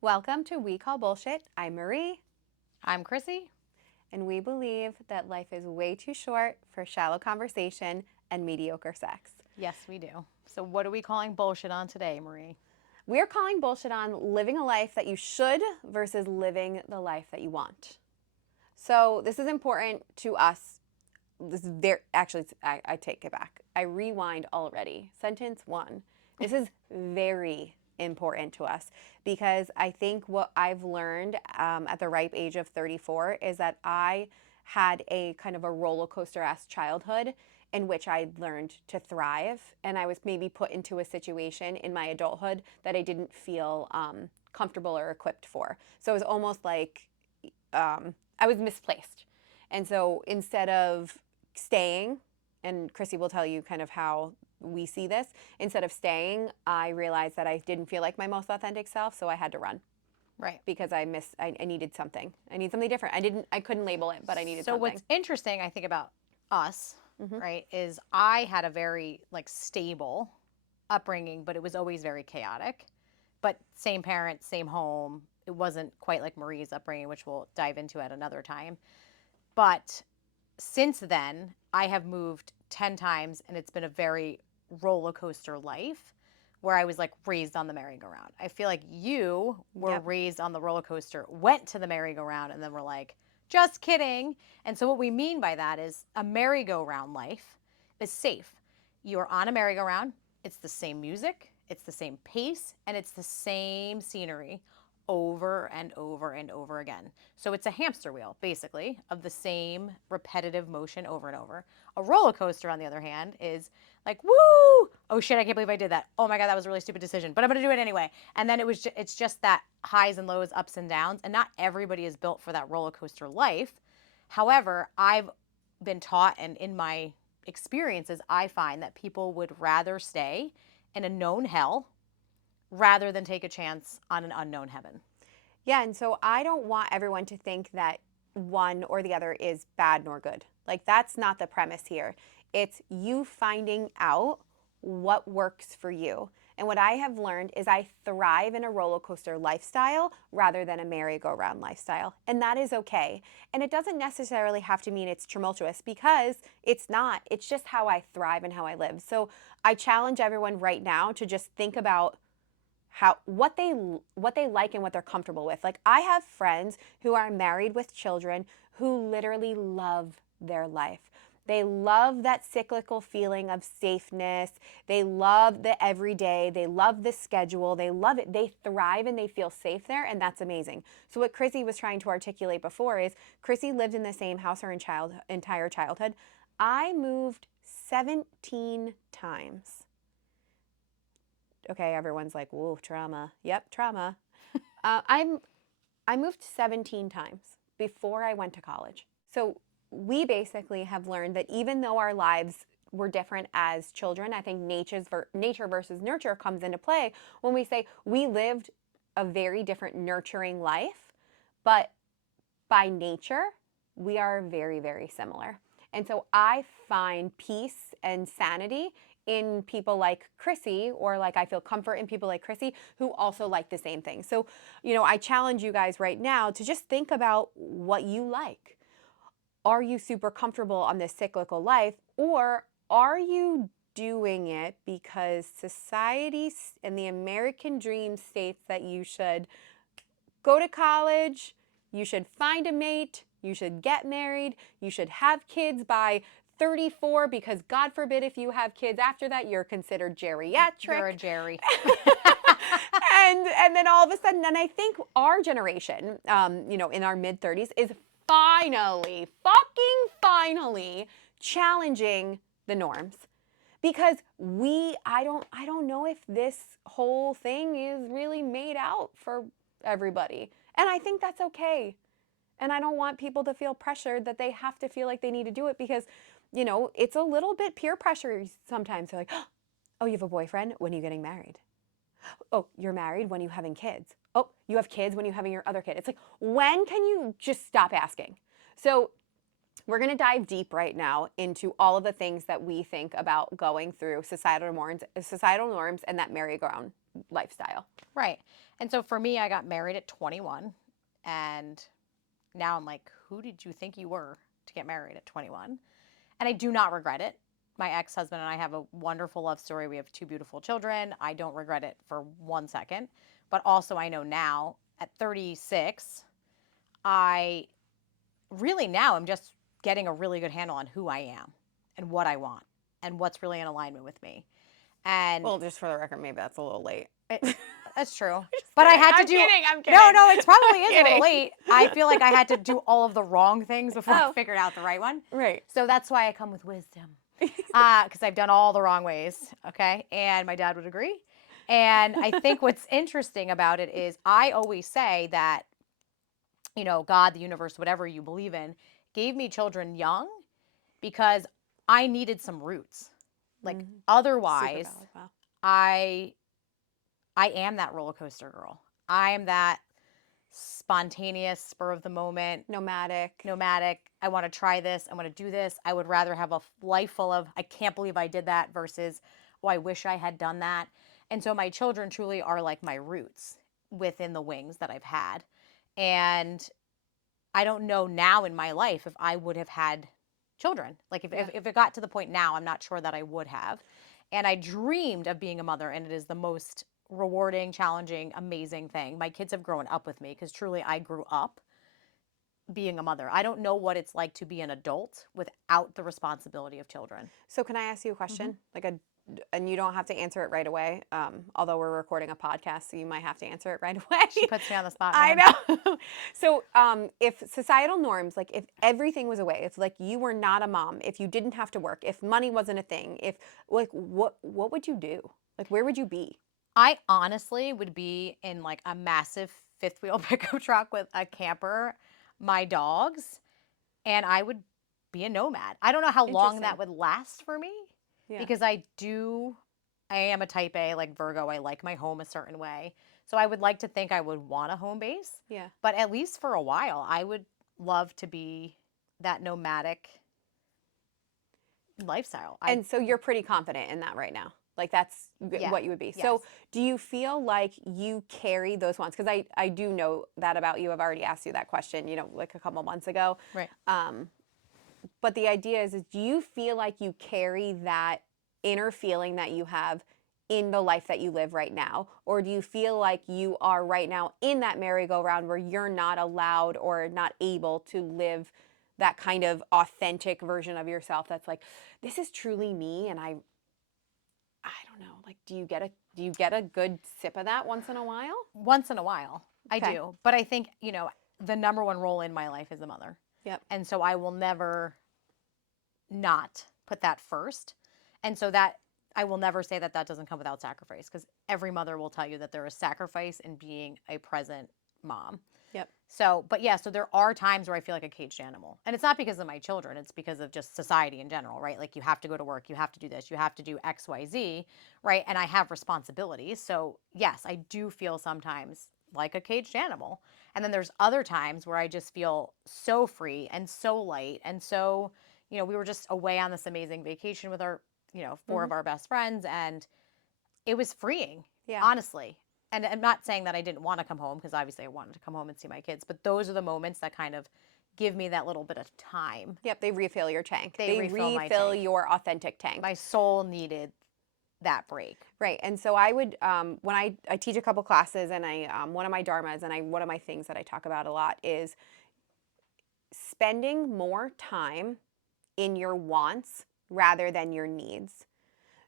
Welcome to We Call Bullshit. I'm Marie, I'm Chrissy. and we believe that life is way too short for shallow conversation and mediocre sex. Yes, we do. So, what are we calling bullshit on today, Marie? We're calling bullshit on living a life that you should versus living the life that you want. So, this is important to us. This is very, actually, I take it back. I rewind already. Sentence one. This is very important to us because I think what I've learned at the ripe age of 34 is that I had a kind of a roller coaster-esque childhood in which I learned to thrive, and I was maybe put into a situation in my adulthood that I didn't feel comfortable or equipped for. So it was almost like I was misplaced. And so instead of staying, and Chrissy will tell you kind of how we see this, instead of staying, I realized that I didn't feel like my most authentic self, so I had to run Right. because I needed something. I need something different. I couldn't label it, but I needed So, something. what's interesting, I think, about us, right, is I had a very stable upbringing, but it was always very chaotic. But same parents, same home. It wasn't quite like Marie's upbringing, which we'll dive into at another time. But since then, I have moved 10 times, and it's been a very roller coaster life where I was raised on the merry-go-round. I feel like you were Yep. raised on the roller coaster, went to the merry-go-round, and then were like, just kidding. And so, what we mean by that is a merry-go-round life is safe. You're on a merry-go-round, it's the same music, it's the same pace, and it's the same scenery over and over and over again. So it's a hamster wheel, basically, of the same repetitive motion over and over. A roller coaster, on the other hand, is like, woo! Oh shit, I can't believe I did that. Oh my God, that was a really stupid decision, but I'm gonna do it anyway. And then it's just that highs and lows, ups and downs, and not everybody is built for that roller coaster life. However, I've been taught, and in my experiences, I find that people would rather stay in a known hell rather than take a chance on an unknown heaven. Yeah, and so I don't want everyone to think that one or the other is bad nor good. Like, that's not the premise here. It's you finding out what works for you. And what I have learned is I thrive in a roller coaster lifestyle rather than a merry-go-round lifestyle. And that is okay. And it doesn't necessarily have to mean it's tumultuous because it's not. It's just how I thrive and how I live. So I challenge everyone right now to just think about what they like and what they're comfortable with. Like, I have friends who are married with children who literally love their life. They love that cyclical feeling of safeness. They love the everyday. They love the schedule. They love it. They thrive and they feel safe there, and that's amazing. So what Chrissy was trying to articulate before is Chrissy lived in the same house her entire childhood. I moved 17 times. Okay, everyone's like, "Whoa, trauma." Yep, trauma. Uh, I'm I moved 17 times before I went to college. So we basically have learned that even though our lives were different as children, I think nature versus nurture comes into play when we say we lived a very different nurturing life, but by nature, we are very, very similar. And so I find peace and sanity in people like Chrissy, or like I feel comfort in people like Chrissy who also like the same thing. So, I challenge you guys right now to just think about what you like. Are you super comfortable on this cyclical life, or are you doing it because society and the American dream states that you should go to college, you should find a mate, you should get married, you should have kids by 34 because God forbid if you have kids after that, you're considered geriatric. You're a Jerry. and then all of a sudden, and I think our generation, in our mid 30s, is finally challenging the norms because I don't know if this whole thing is really made out for everybody. And I think that's okay. And I don't want people to feel pressured that they have to feel like they need to do it because, it's a little bit peer pressure sometimes. They're like, "Oh, you have a boyfriend? When are you getting married? Oh, you're married? When are you having kids? Oh, you have kids? When are you having your other kid?" It's like, when can you just stop asking? So we're going to dive deep right now into all of the things that we think about going through societal norms and that merry-go-round lifestyle. Right. And so for me, I got married at 21. And now I'm like, who did you think you were to get married at 21? And I do not regret it. My ex-husband and I have a wonderful love story. We have 2 beautiful children. I don't regret it for 1 second. But also I know now at 36, I really now I'm just getting a really good handle on who I am and what I want and what's really in alignment with me. And Well, just for the record, maybe that's a little late. that's true. Just But I kidding. had to I'm do kidding. I'm kidding. No, it's probably is a Kidding. little late. I feel like I had to do all of the wrong things before I Oh. figured out the right one. Right. So that's why I come with wisdom. Because I've done all the wrong ways, okay? And my dad would agree. And I think what's interesting about it is I always say that, you know, God, the universe, whatever you believe in, gave me children young because I needed some roots. Like Super otherwise, valid. Wow. I am that roller coaster girl. I am that spontaneous, spur of the moment, Nomadic. I want to try this. I want to do this. I would rather have a life full of, I can't believe I did that versus, oh, I wish I had done that. And so my children truly are like my roots within the wings that I've had. And I don't know now in my life if I would have had children. Like if it got to the point now, I'm not sure that I would have. And I dreamed of being a mother, and it is the most rewarding, challenging, amazing thing. My kids have grown up with me because truly I grew up being a mother. I don't know what it's like to be an adult without the responsibility of children. So can I ask you a question? And you don't have to answer it right away. Although we're recording a podcast, so you might have to answer it right away. She puts me on the spot. I Man. know. So if societal norms, like if everything was away, if like you were not a mom, if you didn't have to work, if money wasn't a thing, if like what would you do? Like where would you be? I honestly would be in like a massive fifth wheel pickup truck with a camper, my dogs, and I would be a nomad. I don't know how long that would last for me because I am a type A, like Virgo. I like my home a certain way. So I would like to think I would want a home base. Yeah. But at least for a while, I would love to be that nomadic lifestyle. And so you're pretty confident in that right now. Like that's what you would be. Yes. So do you feel like you carry those ones? Because I do know that about you. I've already asked you that question, you know, like a couple months ago. Right. But the idea is do you feel like you carry that inner feeling that you have in the life that you live right now? Or do you feel like you are right now in that merry-go-round where you're not allowed or not able to live that kind of authentic version of yourself that's like, this is truly me, and I don't know, like do you get a good sip of that once in a while? Once in a while, Okay. I do. But I think, you know, the number one role in my life is a mother. Yep. And so I will never not put that first. And so that I will never say that that doesn't come without sacrifice, because every mother will tell you that there is sacrifice in being a present mom. Yep. So, but yeah, so there are times where I feel like a caged animal. And it's not because of my children, it's because of just society in general, right? Like you have to go to work, you have to do this, you have to do X, Y, Z, right? And I have responsibilities. So yes, I do feel sometimes like a caged animal. And then there's other times where I just feel so free and so light. And so, you know, we were just away on this amazing vacation with our, you know, 4 of our best friends, and it was freeing, honestly. And I'm not saying that I didn't want to come home, because obviously I wanted to come home and see my kids, but those are the moments that kind of give me that little bit of time. Yep, they refill your tank. They refill my tank. Your authentic tank. My soul needed that break. Right. And so I would, when I teach a couple classes, and one of my dharmas and one of my things that I talk about a lot is spending more time in your wants rather than your needs.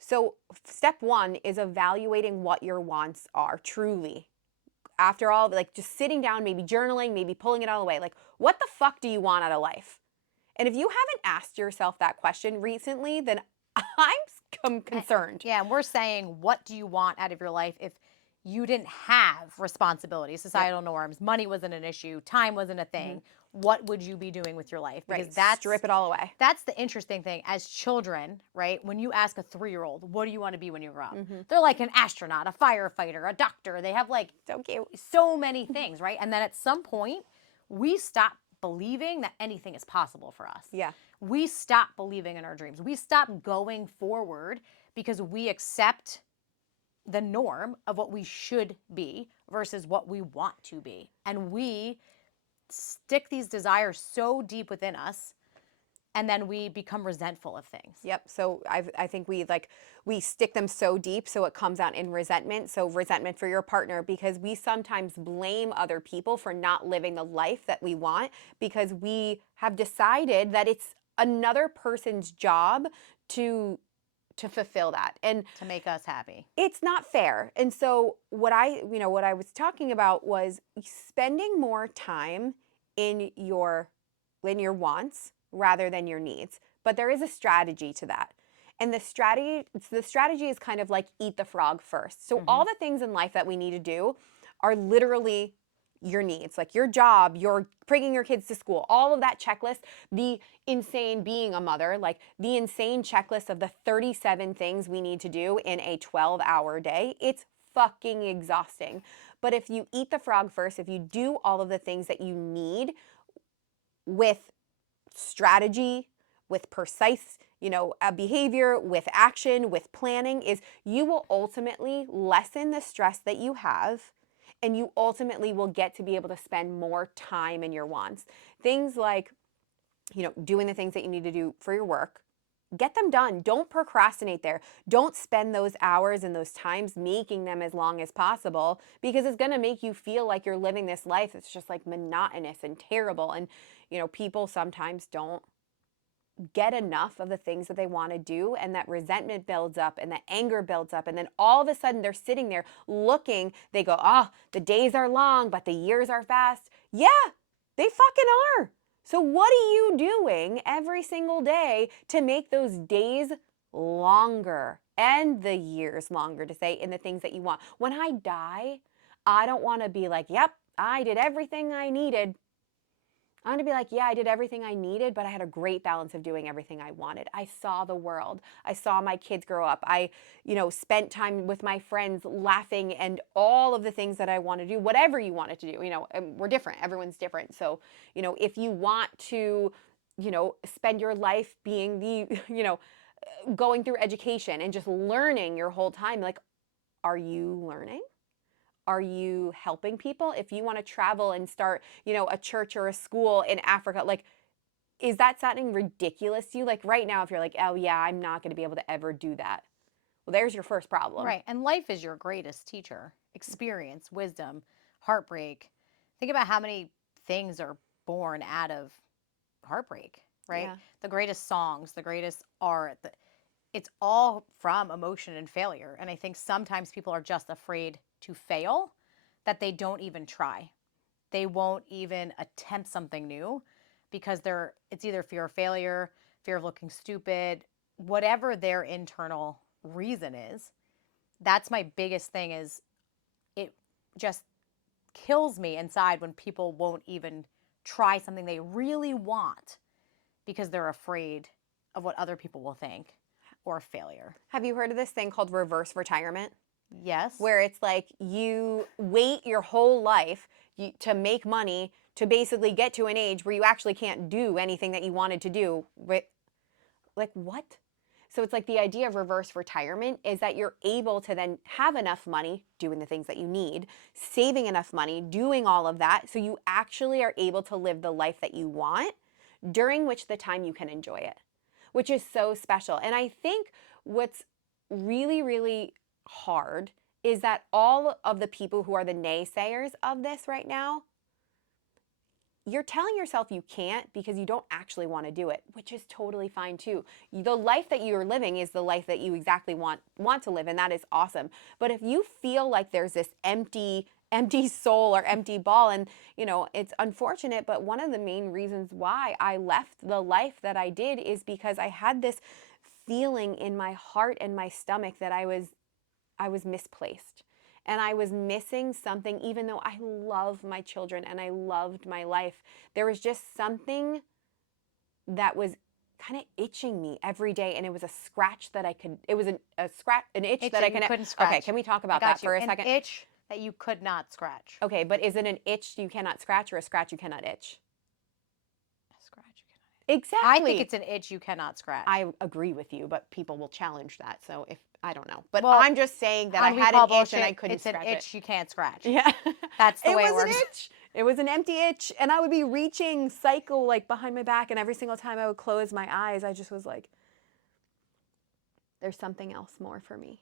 So step 1 is evaluating what your wants are truly. After all, like just sitting down, maybe journaling, maybe pulling it all away. Like, what the fuck do you want out of life? And if you haven't asked yourself that question recently, then I'm concerned. Yeah, and we're saying, what do you want out of your life if you didn't have responsibilities, societal norms, money wasn't an issue, time wasn't a thing? What would you be doing with your life? Because strip it all away. That's the interesting thing. As children, right? When you ask a 3-year-old, what do you want to be when you grow up? They're like an astronaut, a firefighter, a doctor. They have like so cute, so many things, right? And then at some point, we stop believing that anything is possible for us. Yeah. We stop believing in our dreams. We stop going forward because we accept the norm of what we should be versus what we want to be. And we stick these desires so deep within us, and then we become resentful of things. Yep. So I think we stick them so deep so it comes out in resentment. So resentment for your partner, because we sometimes blame other people for not living the life that we want because we have decided that it's another person's job to fulfill that. And To make us happy. it's not fair. And so what I was talking about was spending more time in your wants rather than your needs. But there is a strategy to that. And the strategy is kind of like eat the frog first. So all the things in life that we need to do are literally your needs, like your job, your bringing your kids to school, all of that checklist, the insane being a mother, like the insane checklist of the 37 things we need to do in a 12-hour day. It's fucking exhausting. But if you eat the frog first, if you do all of the things that you need with strategy, with precise, behavior, with action, with planning, is you will ultimately lessen the stress that you have, and you ultimately will get to be able to spend more time in your wants. Things like, doing the things that you need to do for your work. Get them done. Don't procrastinate there. Don't spend those hours and those times making them as long as possible, because it's going to make you feel like you're living this life that's just like monotonous and terrible. And, people sometimes don't get enough of the things that they want to do, and that resentment builds up and that anger builds up, and then all of a sudden they're sitting there looking, they go, oh, the days are long but the years are fast. Yeah, they fucking are. So what are you doing every single day to make those days longer and the years longer, to say, in the things that you want? When I die, I don't want to be like, yep, I did everything I needed. I'm going to be like, yeah, I did everything I needed, but I had a great balance of doing everything I wanted. I saw the world. I saw my kids grow up. I, spent time with my friends laughing, and all of the things that I want to do, whatever you wanted to do, we're different. Everyone's different. So, if you want to, spend your life being the, going through education and just learning your whole time, like, are you learning? Are you helping people? If you want to travel and start, a church or a school in Africa, like, is that sounding ridiculous to you? Like right now, if you're like, oh yeah, I'm not going to be able to ever do that. Well, there's your first problem. Right. And life is your greatest teacher. Experience, wisdom, heartbreak. Think about how many things are born out of heartbreak, right? Yeah. The greatest songs, the greatest art, it's all from emotion and failure. And I think sometimes people are just afraid to fail that they don't even try. They won't even attempt something new because it's either fear of failure, fear of looking stupid, whatever their internal reason is. That's my biggest thing, is it just kills me inside when people won't even try something they really want because they're afraid of what other people will think, or failure. Have you heard of this thing called reverse retirement? Yes. Where it's like you wait your whole life to make money to basically get to an age where you actually can't do anything that you wanted to do. Like what? So it's like the idea of reverse retirement is that you're able to then have enough money doing the things that you need, saving enough money, doing all of that, so you actually are able to live the life that you want, during which the time you can enjoy it, which is so special. And I think what's really, really hard is that all of the people who are the naysayers of this right now, you're telling yourself you can't because you don't actually want to do it, which is totally fine too. The life that you're living is the life that you exactly want to live, and that is awesome. But if you feel like there's this empty soul or empty ball, and it's unfortunate, but one of the main reasons why I left the life that I did is because I had this feeling in my heart and my stomach that I was misplaced. And I was missing something, even though I love my children and I loved my life. There was just something that was kind of itching me every day, and it was a scratch that I could, it was an itch that I couldn't scratch. Okay, can we talk about I got that for a An second? itch that you could not scratch. Okay, but is it an itch you cannot scratch, or a scratch you cannot itch? A scratch you cannot. Exactly. I think it's an itch you cannot scratch. I agree with you, but people will challenge that. So if I don't know. But Well, I'm just saying that I on We had Call an itch and I Bullshit, couldn't it's an scratch it. itch you can't scratch. Yeah. That's the It way it was an works. itch. It was an empty itch. And I would be reaching cycle like behind my back. And every single time I would close my eyes, I just was like, there's something else more for me.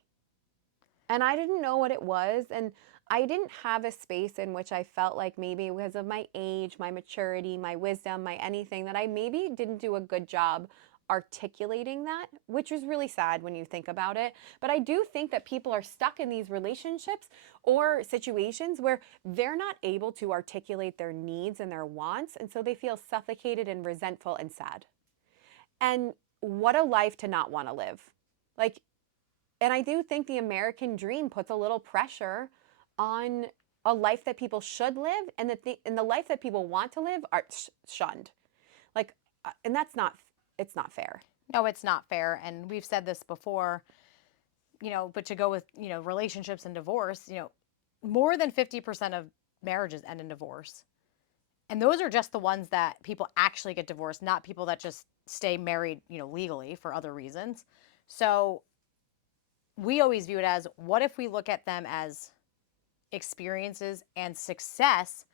And I didn't know what it was. And I didn't have a space in which I felt like maybe because of my age, my maturity, my wisdom, my anything, that I maybe didn't do a good job articulating that, which is really sad when you think about it. But I do think that people are stuck in these relationships or situations where they're not able to articulate their needs and their wants. And so they feel suffocated and resentful and sad. And what a life to not want to live. Like, and I do think the American dream puts a little pressure on a life that people should live, and the life that people want to live are shunned. Like, and that's not, it's not fair. No, it's not fair. And we've said this before, but to go with, relationships and divorce, more than 50% of marriages end in divorce. And those are just the ones that people actually get divorced, not people that just stay married, legally for other reasons. So we always view it as, what if we look at them as experiences and success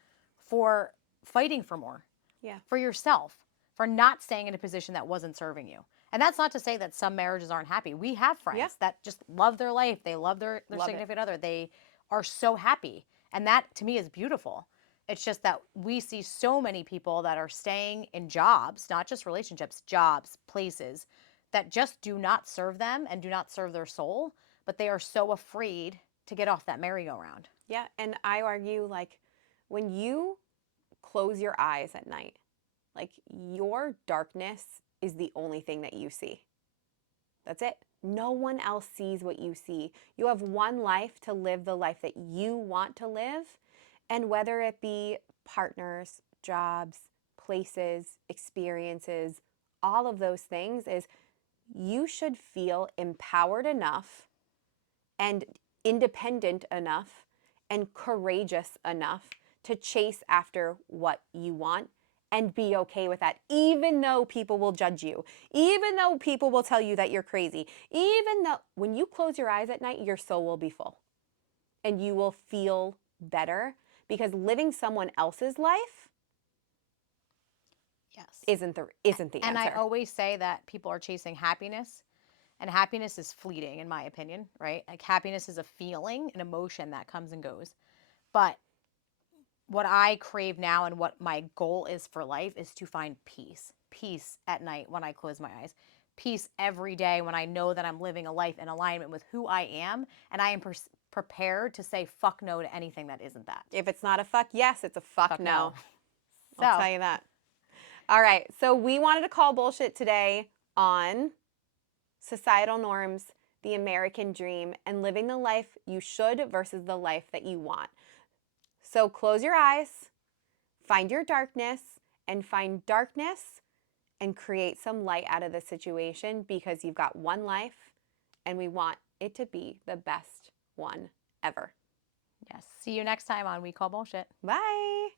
for fighting for more, Yeah. for yourself, for not staying in a position that wasn't serving you. And that's not to say that some marriages aren't happy. We have friends that just love their life. They love their significant other. They are so happy. And that to me is beautiful. It's just that we see so many people that are staying in jobs, not just relationships, jobs, places that just do not serve them and do not serve their soul, but they are so afraid to get off that merry-go-round. Yeah. And I argue, like, when you close your eyes at night, like, your darkness is the only thing that you see. That's it. No one else sees what you see. You have one life to live the life that you want to live. And whether it be partners, jobs, places, experiences, all of those things, is you should feel empowered enough and independent enough and courageous enough to chase after what you want and be okay with that, even though people will judge you, even though people will tell you that you're crazy, even though when you close your eyes at night, your soul will be full and you will feel better, because living someone else's life isn't the answer. And I always say that people are chasing happiness, and happiness is fleeting, in my opinion, right? Like, happiness is a feeling, an emotion that comes and goes. But what I crave now and what my goal is for life is to find peace. Peace at night when I close my eyes. Peace every day when I know that I'm living a life in alignment with who I am, and I am prepared to say fuck no to anything that isn't that. If it's not a fuck yes, it's a fuck no. So, I'll tell you that. All right, so we wanted to call bullshit today on societal norms, the American dream, and living the life you should versus the life that you want. So close your eyes, find your darkness, and find darkness and create some light out of the situation, because you've got one life and we want it to be the best one ever. Yes. See you next time on We Call Bullshit. Bye.